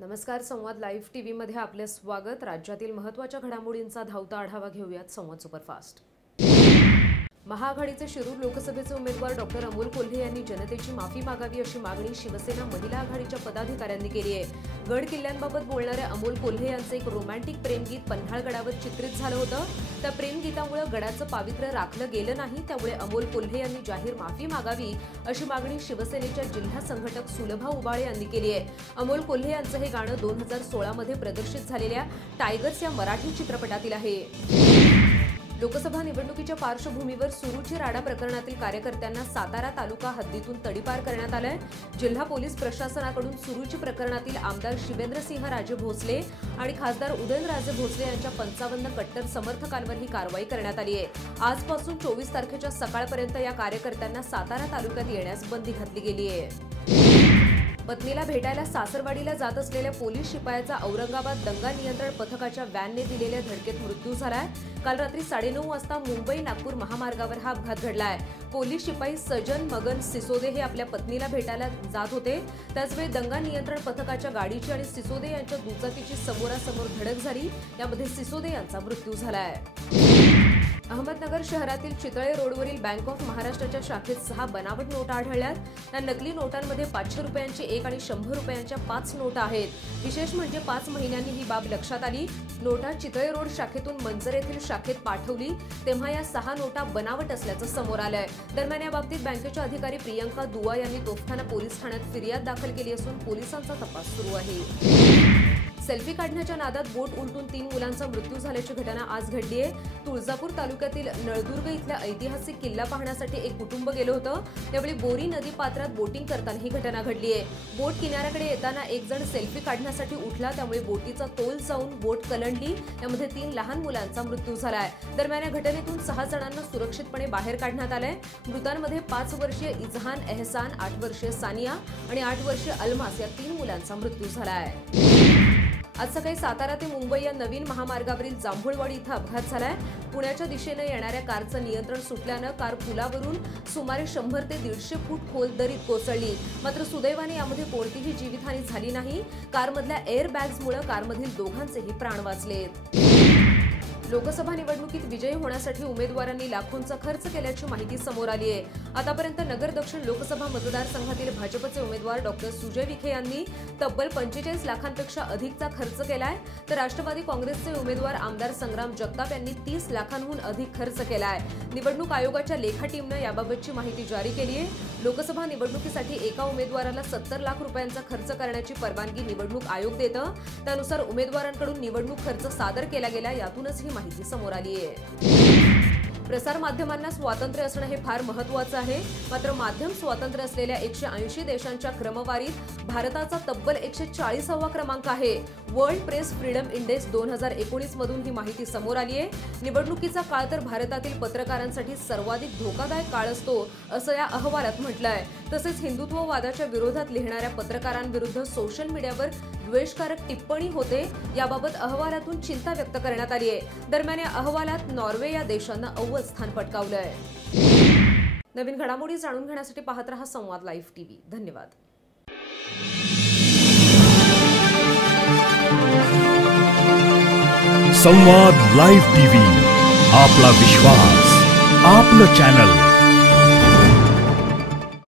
नमस्कार. संवाद live TV मध्ये आपले स्वागत. राज्यातील महत्त्वाच्या घडामोडींचा धावता आढावा घेऊयात संवाद सुपरफास्ट. महाआघाडीचे शिरूर लोकसभेचे उमेदवार डॉक्टर अमोल कोल्हे यांनी जनतेची माफी मागावी अशी मागणी शिवसेना महिला आघाडीच्या पदाधिकाऱ्यांनी केली आहे. गड किल्ल्यांबाबत बोलणाऱ्या अमोल कोल्हे यांचे एक रोमॅन्टिक प्रेमगीत पन्हाळगडावर चित्रित झालं होतं. त्या प्रेमगीतामुळे गडाचं पावित्र्य राखलं गेलं नाही. त्यामुळे अमोल कोल्हे यांनी जाहीर माफी मागावी अशी मागणी शिवसेनेच्या जिल्हा संघटक सुलभा उबाळे यांनी केली आहे. अमोल कोल्हे यांचं हे गाणं 2016 मध्ये प्रदर्शित झालेल्या टायगर्स या मराठी चित्रपटातील आहे. लोकसभा निवडणुकीच्या पार्श्वभूमीवर सुरूची राडा प्रकरणातील कार्यकर्त्यांना सातारा तालुका हद्दीतून तडीपार करण्यात आलाय. जिल्हा पोलीस प्रशासनाकडून सुरूची प्रकरणातील आमदार शिवेंद्रसिंह राजे भोसले आणि खासदार उदयनराजे भोसले यांच्या 55 कट्टर समर्थकांवर ही कारवाई करण्यात आली आहे. आजपासून 24 तारखेच्या सकाळपर्यंत या कार्यकर्त्यांना सातारा तालुक्यात येण्यास बंदी घातली गेली आहे. पत्नीला भेटायला सासरवाडीला जात असलेल्या पोलीस शिपायाचा औरंगाबाद दंगा नियंत्रण पथकाच्या व्हॅनने दिलेल्या धडकेत मृत्यू झालाय. काल रात्री 9:30 वाजता मुंबई-नागपूर महामार्गावर हा अपघात घडलाय. पोलीस शिपाई सजन मगन सिसोदे हे आपल्या पत्नीला भेटायला जात होते. त्याचवेळी दंगा नियंत्रण पथकाच्या गाडीची आणि सिसोदे यांच्या दुचाकीची समोरासमोर धडक झाली. यामध्ये सिसोदे यांचा मृत्यू झालाय. अहमदनगर शहरातील चितळे रोडवरील बँक ऑफ महाराष्ट्राच्या शाखेत 6 बनावट नोटा आढळल्यात. या नकली नोटांमध्ये 500 रुपयांची 1 आणि 100 रुपयांच्या 5 नोटा आहेत. विशेष म्हणजे 5 महिन्यांनी ही बाब लक्षात आली. नोटा चितळे रोड शाखेतून मंचर येथील शाखेत पाठवली तेव्हा या 6 नोटा बनावट असल्याचं समोर आलंय. दरम्यान या बाबतीत बँकेच्या अधिकारी प्रियंका दुआ यांनी तोफखाना पोलीस ठाण्यात फिर्याद दाखल केली असून पोलिसांचा तपास सुरू आहे. सेल्फी काढण्याच्या नादात बोट उलटून 3 मुलांचा मृत्यू झाल्याची घटना आज घडली आहे. तुळजापूर तालुक्यातील नळदुर्ग इथल्या ऐतिहासिक किल्ला पाहण्यासाठी एक कुटुंब गेलं होतं. त्यावेळी बोरी नदी पात्रात बोटिंग करताना ही घटना घडली आहे. बोट किनाऱ्याकडे येताना एक जण सेल्फी काढण्यासाठी उठला. त्यामुळे बोटीचा तोल जाऊन बोट कलंडली. यामध्ये 3 लहान मुलांचा मृत्यू झालाय. दरम्यान या घटनेतून 6 जणांना सुरक्षितपणे बाहेर काढण्यात आलंय. मृतांमध्ये 5 वर्षीय इजहान एहसान, 8 वर्षीय सानिया आणि 8 वर्षीय अलमास या 3 मुलांचा मृत्यू झालाय. आज सकाळी सातारा ते मुंबई या नवीन महामार्गावरील जांभूळवाडी इथं अपघात झालाय. पुण्याच्या दिशेने येणाऱ्या कारचं नियंत्रण सुटल्यानं कार पुलावरून सुमारे 100 ते 150 फूट खोल दरीत कोसळली. मात्र सुदैवाने यामध्ये कोणतीही जीवितहानी झाली नाही. कारमधल्या एअर बॅग्समुळे कारमधील दोघांचेही प्राण वाचलेत. लोकसभा निवडणुकीत विजयी होण्यासाठी उमेदवारांनी लाखोंचा खर्च केल्याची माहिती समोर आली आहे. आतापर्यंत नगर दक्षिण लोकसभा मतदारसंघातील भाजपचे उमेदवार डॉक्टर सुजय विखे यांनी तब्बल 45 लाखांपेक्षा अधिकचा खर्च केलाय. तर राष्ट्रवादी काँग्रेसचे उमेदवार आमदार संग्राम जगताप यांनी 30 लाखांहून अधिक खर्च केलाय. निवडणूक आयोगाच्या लेखा टीमनं याबाबतची माहिती जारी केली आहे. लोकसभा निवडणुकीसाठी एका उमेदवाराला 70 लाख रुपयांचा खर्च करण्याची परवानगी निवडणूक आयोग देतं. त्यानुसार उमेदवारांकडून निवडणूक खर्च सादर केला गेला. यातूनच ही माहिती समोर आली आहे. प्रसार माध्यमांना स्वातंत्र्य असणं हे फार महत्त्वाचं आहे. मात्र माध्यम स्वातंत्र्य असलेल्या 180 देशांच्या क्रमवारीत भारताचा तब्बल 140वा क्रमांक आहे. वर्ल्ड प्रेस फ्रीडम इंडेक्स 2019 मधून ही माहिती समोर आली आहे. निवडणुकीचा काळ तर भारतातील पत्रकारांसाठी सर्वाधिक धोकादायक काळ असतो असं या अहवालात म्हटलंय. तसेच हिंदुत्ववादाच्या विरोधात लिहिणाऱ्या पत्रकारांविरुद्ध सोशल मीडियावर द्वेषकारक टिप्पणी होते. याबाबत अहवालातून चिंता व्यक्त करण्यात आली आहे. दरम्यान या अहवालात नॉर्वे या देशानं अव्वल स्थान पटकावलंय. नवीन घडामोडी जाणून घेण्यासाठी पाहत रहा संवाद लाईव्ह टीव्ही. धन्यवाद. संवाद लाईव्ह टीव्ही, आपला विश्वास, आपलं चॅनल.